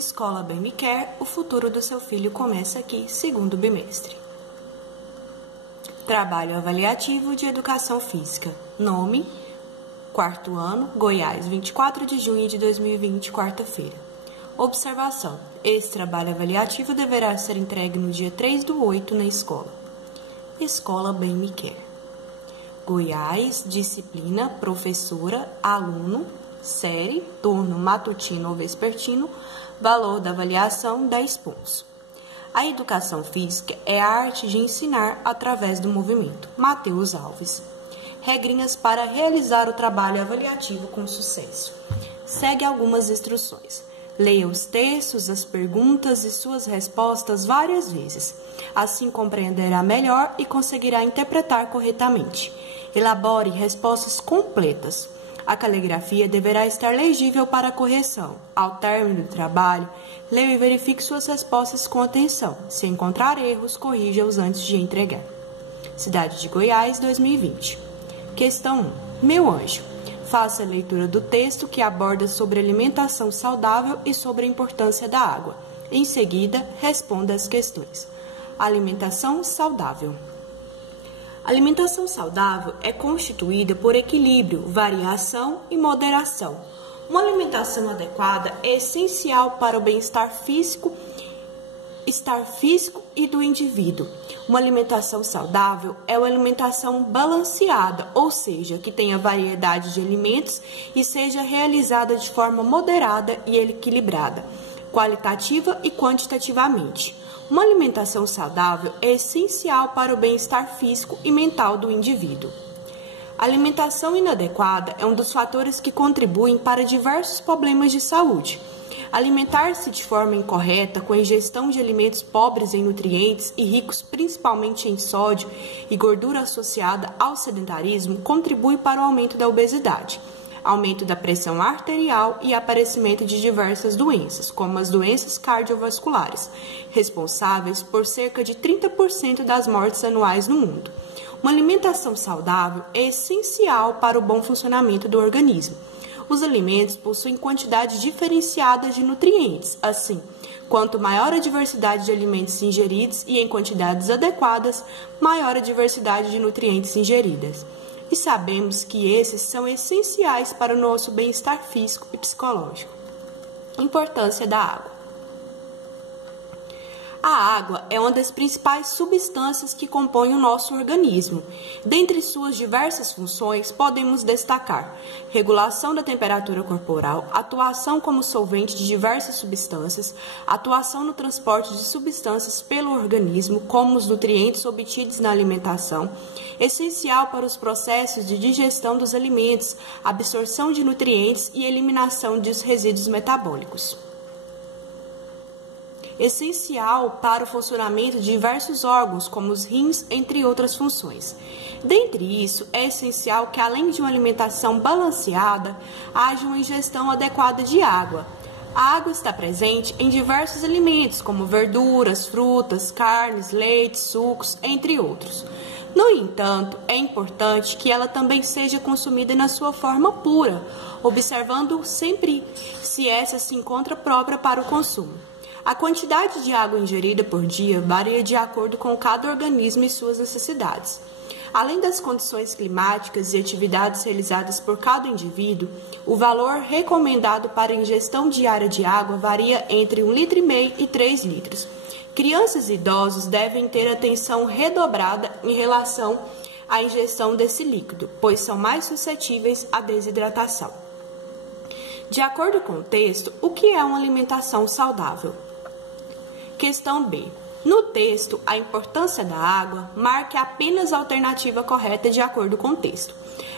Escola Bem Me Quer, o futuro do seu filho começa aqui, segundo bimestre. Trabalho avaliativo de educação física. Nome, quarto ano, Goiás, 24 de junho de 2020, quarta-feira. Observação: esse trabalho avaliativo deverá ser entregue no dia 3/8 na escola. Escola Bem Me Quer. Goiás, disciplina, professora, aluno, série, turno matutino ou vespertino, valor da avaliação 10 pontos. A educação física é a arte de ensinar através do movimento. Matheus Alves. Regrinhas para realizar o trabalho avaliativo com sucesso. Segue algumas instruções. Leia os textos, as perguntas e suas respostas várias vezes. Assim compreenderá melhor e conseguirá interpretar corretamente. Elabore respostas completas. A caligrafia deverá estar legível para correção. Ao término do trabalho, leia e verifique suas respostas com atenção. Se encontrar erros, corrija-os antes de entregar. Cidade de Goiás, 2020. Questão 1. Meu anjo. Faça a leitura do texto que aborda sobre alimentação saudável e sobre a importância da água. Em seguida, responda as questões. Alimentação saudável. A alimentação saudável é constituída por equilíbrio, variação e moderação. Uma alimentação adequada é essencial para o bem-estar físico e do indivíduo. Uma alimentação saudável é uma alimentação balanceada, ou seja, que tenha variedade de alimentos e seja realizada de forma moderada e equilibrada, qualitativa e quantitativamente. Uma alimentação saudável é essencial para o bem-estar físico e mental do indivíduo. A alimentação inadequada é um dos fatores que contribuem para diversos problemas de saúde. Alimentar-se de forma incorreta, com a ingestão de alimentos pobres em nutrientes e ricos principalmente em sódio e gordura associada ao sedentarismo, contribui para o aumento da obesidade, aumento da pressão arterial e aparecimento de diversas doenças, como as doenças cardiovasculares, responsáveis por cerca de 30% das mortes anuais no mundo. Uma alimentação saudável é essencial para o bom funcionamento do organismo. Os alimentos possuem quantidade diferenciada de nutrientes. Assim, quanto maior a diversidade de alimentos ingeridos e em quantidades adequadas, maior a diversidade de nutrientes ingeridas. E sabemos que esses são essenciais para o nosso bem-estar físico e psicológico. Importância da água. A água é uma das principais substâncias que compõem o nosso organismo. Dentre suas diversas funções, podemos destacar regulação da temperatura corporal, atuação como solvente de diversas substâncias, atuação no transporte de substâncias pelo organismo, como os nutrientes obtidos na alimentação, essencial para os processos de digestão dos alimentos, absorção de nutrientes e eliminação dos resíduos metabólicos. Essencial para o funcionamento de diversos órgãos, como os rins, entre outras funções. Dentre isso, é essencial que, além de uma alimentação balanceada, haja uma ingestão adequada de água. A água está presente em diversos alimentos, como verduras, frutas, carnes, leites, sucos, entre outros. No entanto, é importante que ela também seja consumida na sua forma pura, observando sempre se essa se encontra própria para o consumo. A quantidade de água ingerida por dia varia de acordo com cada organismo e suas necessidades. Além das condições climáticas e atividades realizadas por cada indivíduo, o valor recomendado para a ingestão diária de água varia entre 1,5 litro e 3 litros. Crianças e idosos devem ter atenção redobrada em relação à ingestão desse líquido, pois são mais suscetíveis à desidratação. De acordo com o texto, o que é uma alimentação saudável? Questão B. No texto, a importância da água, marque apenas a alternativa correta de acordo com o texto.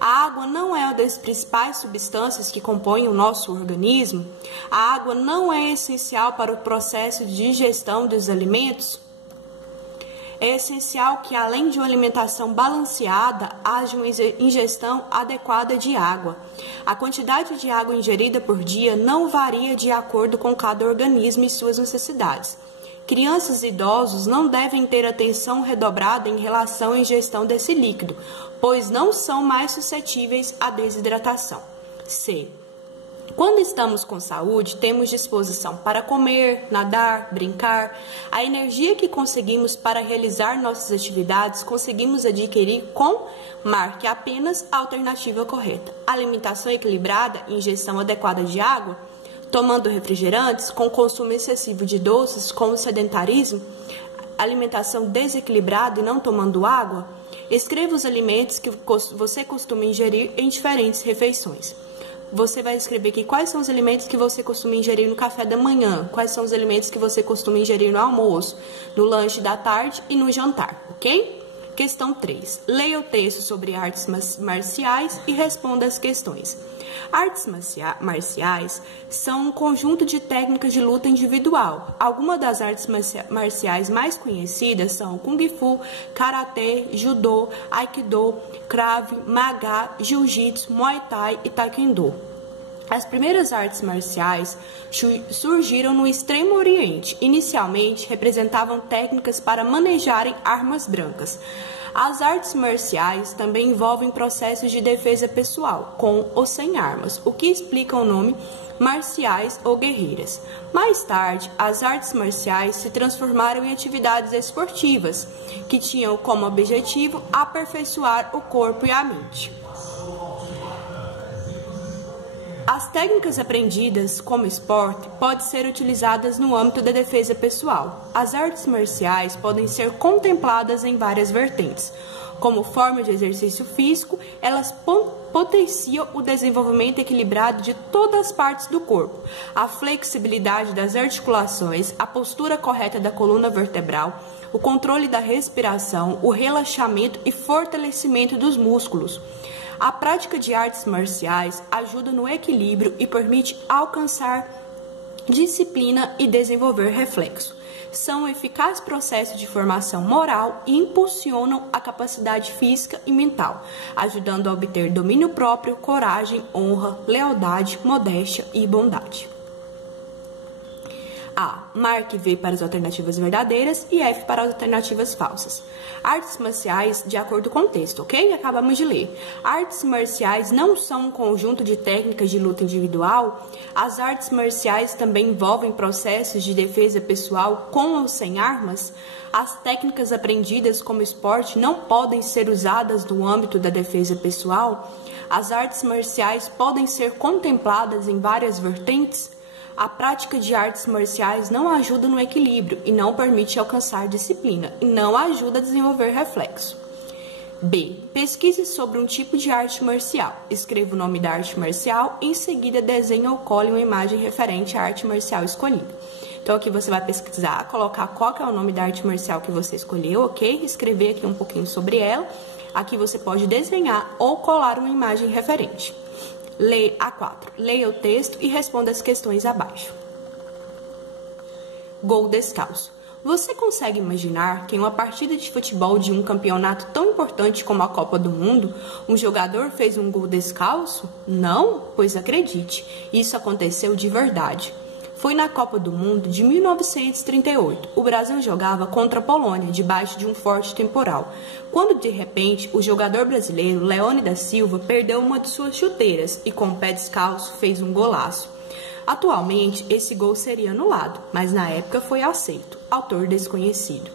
A água não é uma das principais substâncias que compõem o nosso organismo? A água não é essencial para o processo de digestão dos alimentos? É essencial que, além de uma alimentação balanceada, haja uma ingestão adequada de água. A quantidade de água ingerida por dia não varia de acordo com cada organismo e suas necessidades. Crianças e idosos não devem ter atenção redobrada em relação à ingestão desse líquido, pois não são mais suscetíveis à desidratação. C. Quando estamos com saúde, temos disposição para comer, nadar, brincar. A energia que conseguimos para realizar nossas atividades, conseguimos adquirir marque apenas a alternativa correta. Alimentação equilibrada, ingestão adequada de água, tomando refrigerantes, com consumo excessivo de doces, com o sedentarismo, alimentação desequilibrada e não tomando água. Escreva os alimentos que você costuma ingerir em diferentes refeições. Você vai escrever aqui quais são os alimentos que você costuma ingerir no café da manhã, quais são os alimentos que você costuma ingerir no almoço, no lanche da tarde e no jantar, ok? Questão 3. Leia o texto sobre artes marciais e responda as questões. Artes marciais são um conjunto de técnicas de luta individual. Algumas das artes marciais mais conhecidas são Kung Fu, Karatê, Judô, Aikido, Krav Maga, Jiu-Jitsu, Muay Thai e Taekwondo. As primeiras artes marciais surgiram no Extremo Oriente. Inicialmente, representavam técnicas para manejarem armas brancas. As artes marciais também envolvem processos de defesa pessoal, com ou sem armas, o que explica o nome marciais ou guerreiras. Mais tarde, as artes marciais se transformaram em atividades esportivas, que tinham como objetivo aperfeiçoar o corpo e a mente. As técnicas aprendidas como esporte podem ser utilizadas no âmbito da defesa pessoal. As artes marciais podem ser contempladas em várias vertentes. Como forma de exercício físico, elas potenciam o desenvolvimento equilibrado de todas as partes do corpo, a flexibilidade das articulações, a postura correta da coluna vertebral, o controle da respiração, o relaxamento e fortalecimento dos músculos. A prática de artes marciais ajuda no equilíbrio e permite alcançar disciplina e desenvolver reflexo. São um eficaz processo de formação moral e impulsionam a capacidade física e mental, ajudando a obter domínio próprio, coragem, honra, lealdade, modéstia e bondade. A. Marque V para as alternativas verdadeiras e F para as alternativas falsas. Artes marciais de acordo com o texto, ok? Acabamos de ler. Artes marciais não são um conjunto de técnicas de luta individual. As artes marciais também envolvem processos de defesa pessoal com ou sem armas. As técnicas aprendidas como esporte não podem ser usadas no âmbito da defesa pessoal. As artes marciais podem ser contempladas em várias vertentes. A prática de artes marciais não ajuda no equilíbrio e não permite alcançar disciplina e não ajuda a desenvolver reflexo. B. Pesquise sobre um tipo de arte marcial. Escreva o nome da arte marcial e em seguida desenhe ou cole uma imagem referente à arte marcial escolhida. Então aqui você vai pesquisar, colocar qual que é o nome da arte marcial que você escolheu, ok? Escrever aqui um pouquinho sobre ela. Aqui você pode desenhar ou colar uma imagem referente. A4. Leia o texto e responda as questões abaixo. Gol descalço. Você consegue imaginar que em uma partida de futebol de um campeonato tão importante como a Copa do Mundo, um jogador fez um gol descalço? Não? Pois acredite, isso aconteceu de verdade. Foi na Copa do Mundo de 1938. O Brasil jogava contra a Polônia, debaixo de um forte temporal, quando de repente o jogador brasileiro Leônidas Silva perdeu uma de suas chuteiras e com o pé descalço fez um golaço. Atualmente esse gol seria anulado, mas na época foi aceito. Autor desconhecido.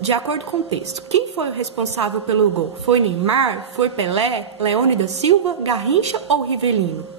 De acordo com o texto, quem foi o responsável pelo gol? Foi Neymar? Foi Pelé? Leônidas Silva? Garrincha ou Rivelino?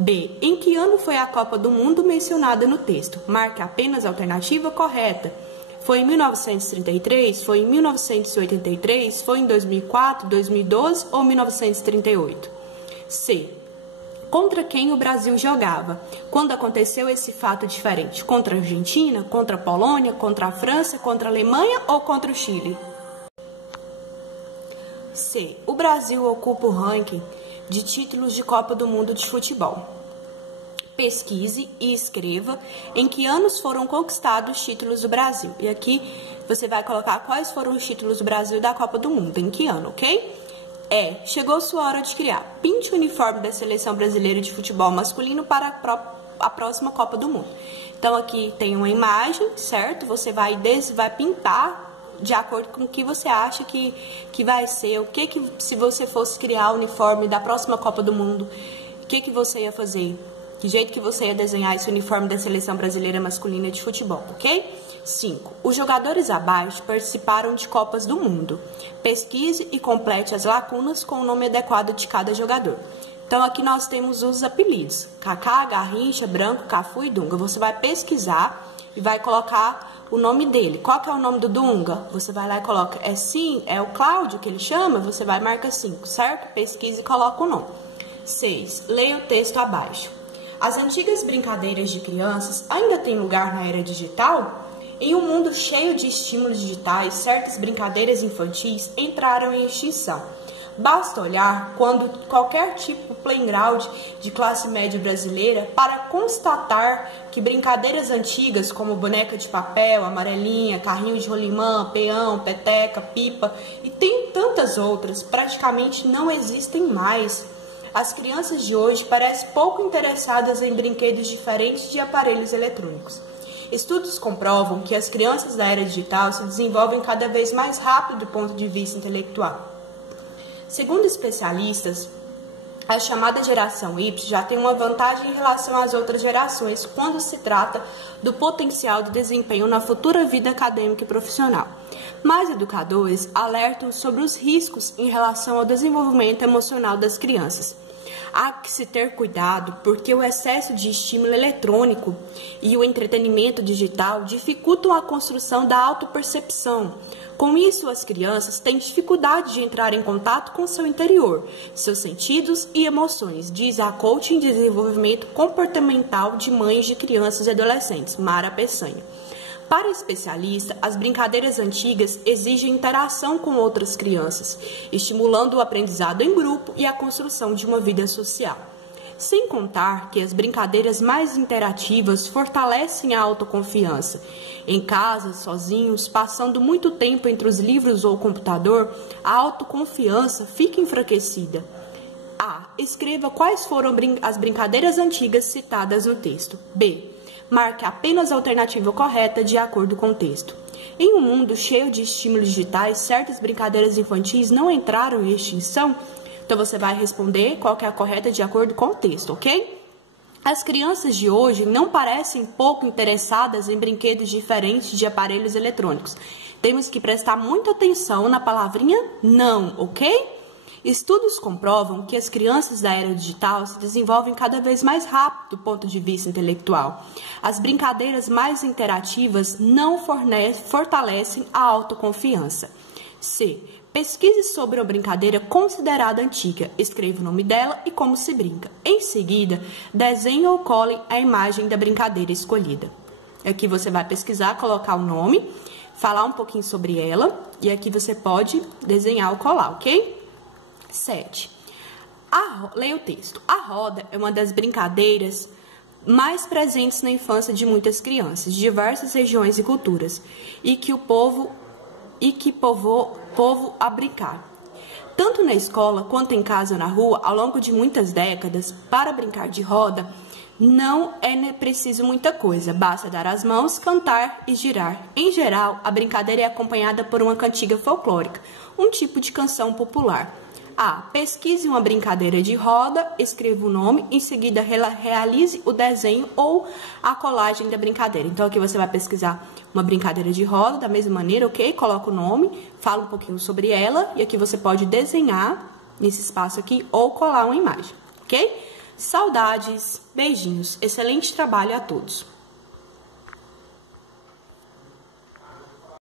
B. Em que ano foi a Copa do Mundo mencionada no texto? Marque apenas a alternativa correta. Foi em 1933? Foi em 1983? Foi em 2004, 2012 ou 1938? C. Contra quem o Brasil jogava? Quando aconteceu esse fato diferente? Contra a Argentina? Contra a Polônia? Contra a França? Contra a Alemanha ou contra o Chile? C. O Brasil ocupa o ranking de títulos de Copa do Mundo de futebol. Pesquise e escreva em que anos foram conquistados os títulos do Brasil. E aqui você vai colocar quais foram os títulos do Brasil da Copa do Mundo, em que ano, ok? Chegou sua hora de criar. Pinte o uniforme da Seleção Brasileira de Futebol Masculino para a próxima Copa do Mundo. Então aqui tem uma imagem, certo? Você vai pintar de acordo com o que você acha que vai ser, se você fosse criar o uniforme da próxima Copa do Mundo, que você ia fazer? Que jeito que você ia desenhar esse uniforme da seleção brasileira masculina de futebol, ok? 5. Os jogadores abaixo participaram de Copas do Mundo. Pesquise e complete as lacunas com o nome adequado de cada jogador. Então, aqui nós temos os apelidos. Kaká, Garrincha, Branco, Cafu e Dunga. Você vai pesquisar e vai colocar o nome dele. Qual que é o nome do Dunga? Você vai lá e coloca, é o Cláudio que ele chama? Você vai e marca 5, certo? Pesquisa e coloca o nome. 6. Leia o texto abaixo. As antigas brincadeiras de crianças ainda têm lugar na era digital? Em um mundo cheio de estímulos digitais, certas brincadeiras infantis entraram em extinção. Basta olhar quando qualquer tipo playground de classe média brasileira para constatar que brincadeiras antigas como boneca de papel, amarelinha, carrinho de rolimã, peão, peteca, pipa e tem tantas outras, praticamente não existem mais. As crianças de hoje parecem pouco interessadas em brinquedos diferentes de aparelhos eletrônicos. Estudos comprovam que as crianças da era digital se desenvolvem cada vez mais rápido do ponto de vista intelectual. Segundo especialistas, a chamada geração Y já tem uma vantagem em relação às outras gerações quando se trata do potencial de desempenho na futura vida acadêmica e profissional. Mas educadores alertam sobre os riscos em relação ao desenvolvimento emocional das crianças. Há que se ter cuidado porque o excesso de estímulo eletrônico e o entretenimento digital dificultam a construção da autopercepção. Com isso, as crianças têm dificuldade de entrar em contato com seu interior, seus sentidos e emoções, diz a coach em desenvolvimento comportamental de mães de crianças e adolescentes, Mara Peçanha. Para especialista, as brincadeiras antigas exigem interação com outras crianças, estimulando o aprendizado em grupo e a construção de uma vida social. Sem contar que as brincadeiras mais interativas fortalecem a autoconfiança. Em casa, sozinhos, passando muito tempo entre os livros ou o computador, a autoconfiança fica enfraquecida. A. Escreva quais foram as brincadeiras antigas citadas no texto. B. Marque apenas a alternativa correta de acordo com o texto. Em um mundo cheio de estímulos digitais, certas brincadeiras infantis não entraram em extinção? Então, você vai responder qual que é a correta de acordo com o texto, ok? As crianças de hoje não parecem pouco interessadas em brinquedos diferentes de aparelhos eletrônicos. Temos que prestar muita atenção na palavrinha não, ok? Estudos comprovam que as crianças da era digital se desenvolvem cada vez mais rápido do ponto de vista intelectual. As brincadeiras mais interativas não fortalecem a autoconfiança. C. Pesquise sobre uma brincadeira considerada antiga. Escreva o nome dela e como se brinca. Em seguida, desenhe ou cole a imagem da brincadeira escolhida. Aqui você vai pesquisar, colocar o nome, falar um pouquinho sobre ela e aqui você pode desenhar ou colar, ok? 7. Leia o texto. A roda é uma das brincadeiras mais presentes na infância de muitas crianças, de diversas regiões e culturas, e que povoam a brincar. Tanto na escola quanto em casa ou na rua, ao longo de muitas décadas, para brincar de roda, não é preciso muita coisa, basta dar as mãos, cantar e girar. Em geral, a brincadeira é acompanhada por uma cantiga folclórica, um tipo de canção popular. A. Pesquise uma brincadeira de roda, escreva o nome, em seguida realize o desenho ou a colagem da brincadeira. Então, aqui você vai pesquisar uma brincadeira de roda, da mesma maneira, ok? Coloca o nome, fala um pouquinho sobre ela, e aqui você pode desenhar nesse espaço aqui ou colar uma imagem, ok? Saudades, beijinhos, excelente trabalho a todos!